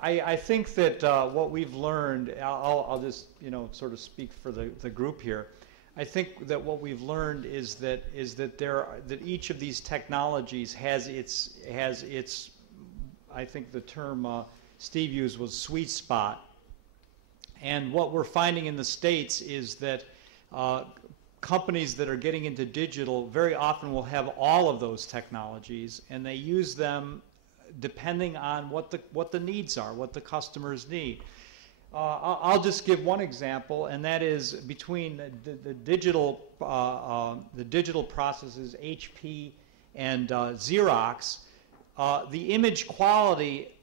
I think that what we've learned, I'll just sort of speak for the group here. I think that what we've learned is that each of these technologies has its I think the term Steve used was sweet spot. And what we're finding in the States is that companies that are getting into digital very often will have all of those technologies, and they use them depending on what the needs are, what the customers need. I'll just give one example, and that is between the digital processes, HP and Xerox, the image quality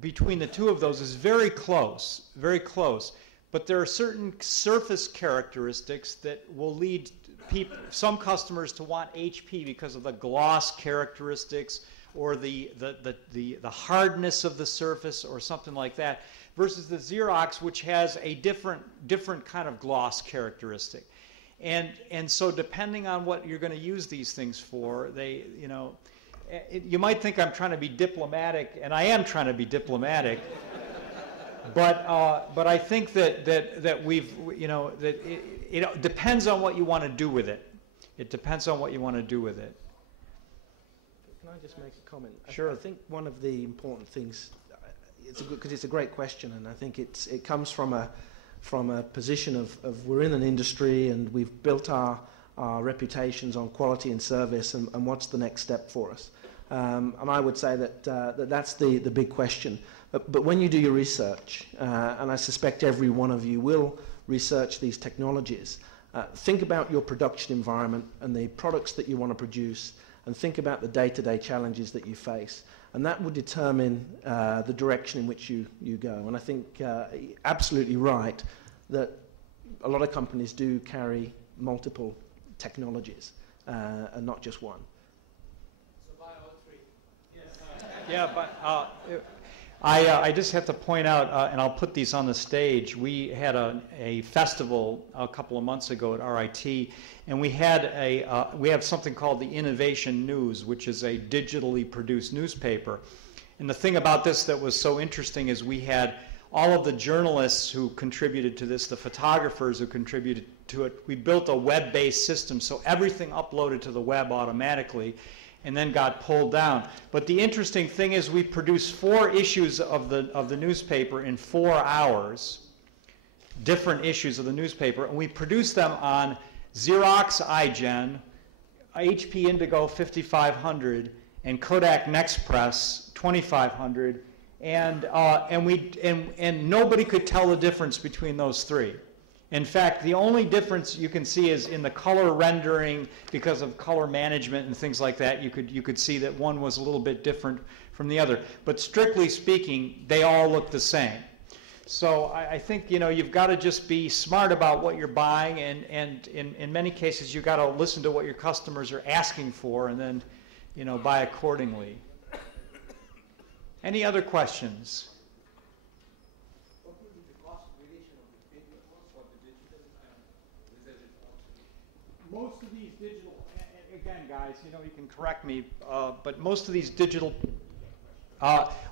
between the two of those is very close, very close. But there are certain surface characteristics that will lead some customers to want HP because of the gloss characteristics or the hardness of the surface or something like that, versus the Xerox, which has a different kind of gloss characteristic. And so depending on what you're going to use these things for, you might think I'm trying to be diplomatic, and I am trying to be diplomatic. But I think that we've, that it depends on what you want to do with it. It depends on what you want to do with it. Can I just make a comment? Sure. I think one of the important things, because it's a great question, and I think it comes from a position of we're in an industry and we've built our reputations on quality and service, and what's the next step for us? And I would say that's the big question. But when you do your research, and I suspect every one of you will research these technologies, think about your production environment and the products that you want to produce, and think about the day-to-day challenges that you face. And that will determine the direction in which you go. And I think absolutely right that a lot of companies do carry multiple technologies and not just one. So buy all three. Yes. Yeah, but I just have to point out, and I'll put these on the stage, we had a festival a couple of months ago at RIT, and we have something called the Innovation News, which is a digitally produced newspaper. And the thing about this that was so interesting is we had all of the journalists who contributed to this, the photographers who contributed to it. We built a web-based system, so everything uploaded to the web automatically and then got pulled down. But the interesting thing is we produced 4 issues of the newspaper in 4 hours, different issues of the newspaper, and we produced them on Xerox iGen, HP Indigo 5500, and Kodak NextPress 2500, and nobody could tell the difference between those 3. In fact, the only difference you can see is in the color rendering, because of color management and things like that. You could see that one was a little bit different from the other. But strictly speaking, they all look the same. So I think you've got to just be smart about what you're buying, and in many cases you've got to listen to what your customers are asking for, and then buy accordingly. Any other questions? Most of these digital, again, guys, you can correct me, but most of these digital,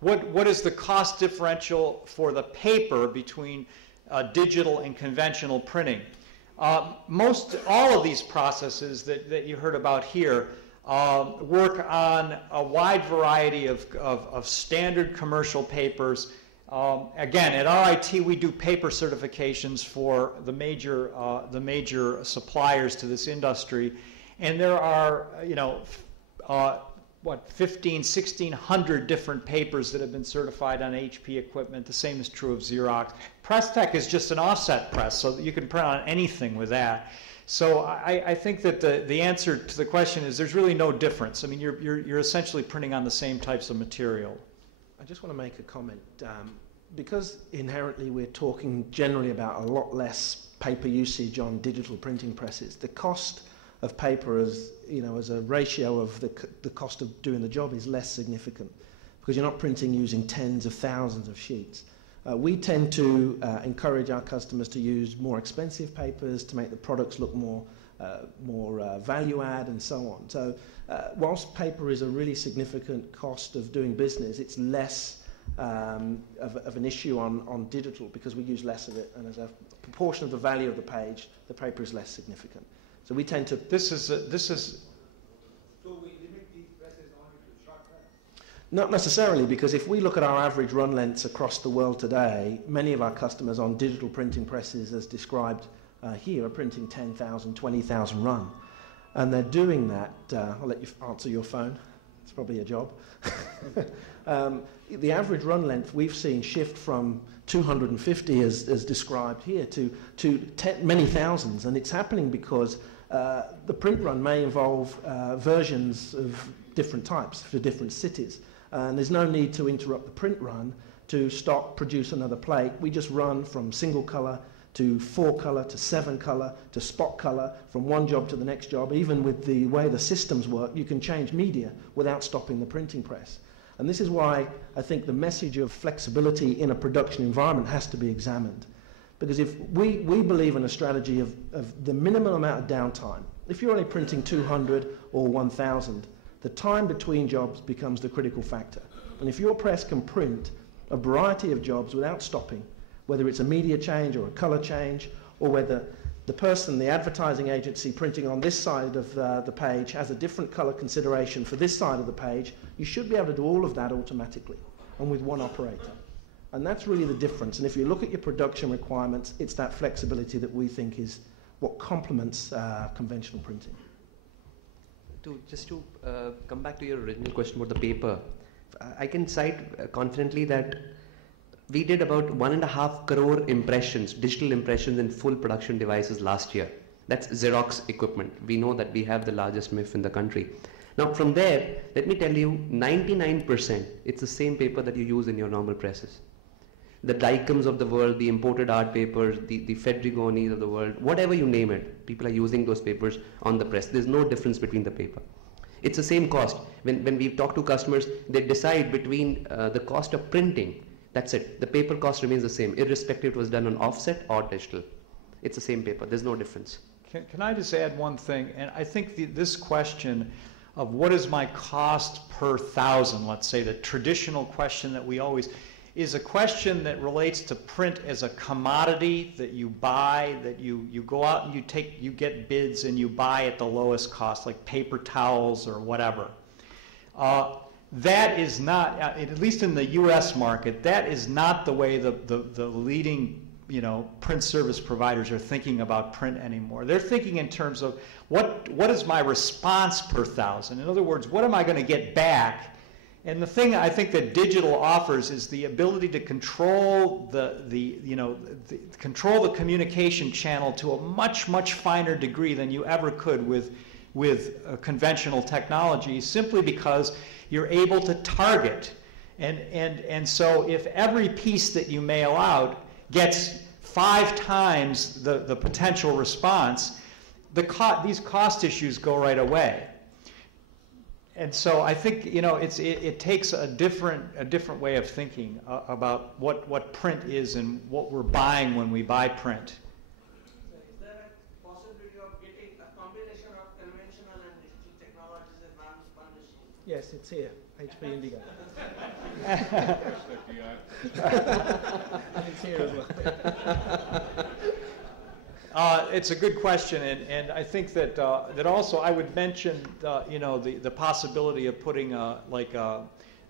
what is the cost differential for the paper between digital and conventional printing? All of these processes that you heard about here work on a wide variety of standard commercial papers. Again, at RIT, we do paper certifications for the major suppliers to this industry, and there are, 1,600 different papers that have been certified on HP equipment. The same is true of Xerox. Presstek is just an offset press, so that you can print on anything with that. So I think that the answer to the question is there's really no difference. I mean, you're essentially printing on the same types of material. I just want to make a comment. Because inherently we're talking generally about a lot less paper usage on digital printing presses, the cost of paper as a ratio of the cost of doing the job is less significant, because you're not printing using tens of thousands of sheets. We tend to encourage our customers to use more expensive papers to make the products look more value add and so on. So whilst paper is a really significant cost of doing business, it's less of an issue on digital because we use less of it, and as a proportion of the value of the page, the paper is less significant. So we tend to... This is... So we limit these presses only to short runs? Not necessarily, because if we look at our average run lengths across the world today, many of our customers on digital printing presses, as described here, are printing 10,000, 20,000 run. And they're doing that... I'll let you answer your phone. It's probably a job. The average run length we've seen shift from 250, as described here, to many thousands. And it's happening because the print run may involve versions of different types for different cities. And there's no need to interrupt the print run to stop, produce another plate. We just run from single colour to 4 colour to 7 colour to spot colour from one job to the next job. Even with the way the systems work, you can change media without stopping the printing press. And this is why I think the message of flexibility in a production environment has to be examined. Because if we believe in a strategy of the minimum amount of downtime. If you're only printing 200 or 1,000, the time between jobs becomes the critical factor. And if your press can print a variety of jobs without stopping, whether it's a media change or a colour change, or whether the person, the advertising agency printing on this side of the page has a different colour consideration for this side of the page, you should be able to do all of that automatically and with one operator. And that's really the difference. And if you look at your production requirements, it's that flexibility that we think is what complements conventional printing. Just to come back to your original question about the paper, I can cite confidently that we did about 1.5 crore impressions, digital impressions in full production devices last year. That's Xerox equipment. We know that we have the largest MIF in the country. Now from there, let me tell you, 99%, it's the same paper that you use in your normal presses. The Dicams of the world, the imported art papers, the Fedrigonis of the world, whatever you name it, people are using those papers on the press. There's no difference between the paper. It's the same cost. When we talk to customers, they decide between the cost of printing. That's it. The paper cost remains the same, irrespective it was done on offset or digital. It's the same paper. There's no difference. Can I just add one thing? And I think this question of what is my cost per thousand, let's say, the traditional question that we always, is a question that relates to print as a commodity that you buy, that you go out and you get bids and you buy at the lowest cost, like paper towels or whatever. That is not, at least in the U.S. market, that is not the way the leading print service providers are thinking about print anymore. They're thinking in terms of what is my response per thousand? In other words, what am I going to get back? And the thing I think that digital offers is the ability to control control the communication channel to a much finer degree than you ever could with conventional technology, simply because you're able to target. And so if every piece that you mail out gets 5 times the potential response, these cost issues go right away. And so I think it takes a different way of thinking about what print is and what we're buying when we buy print. So is there a possibility of getting a combination of conventional and digital technologies in non-spun machine? Yes, it's here, HP Indigo. And it's here as well. It's a good question, and I think that that also I would mention the possibility of putting like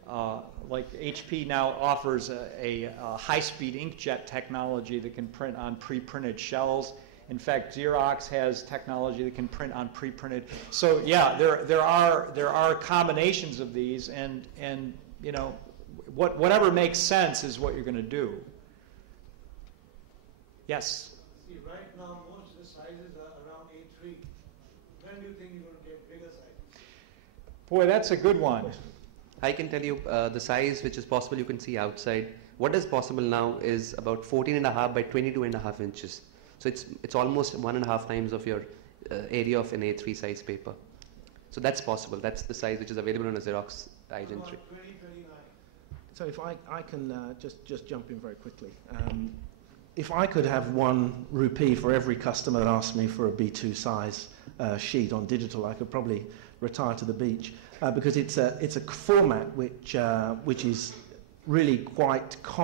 HP now offers a high-speed inkjet technology that can print on pre-printed shells. In fact, Xerox has technology that can print on pre-printed. So yeah, there are combinations of these, and whatever makes sense is what you're going to do. Yes. See, right now most of the sizes are around A3. When do you think you're going to get bigger sizes? Boy, that's a good one. I can tell you the size which is possible you can see outside. What is possible now is about 14.5 by 22.5 inches. So it's almost 1.5 times of your area of an A3 size paper. So that's possible. That's the size which is available on a Xerox iGen 3. So if I can just jump in very quickly. If I could have 1 rupee for every customer that asked me for a B2 size sheet on digital, I could probably retire to the beach because it's a format which is really quite common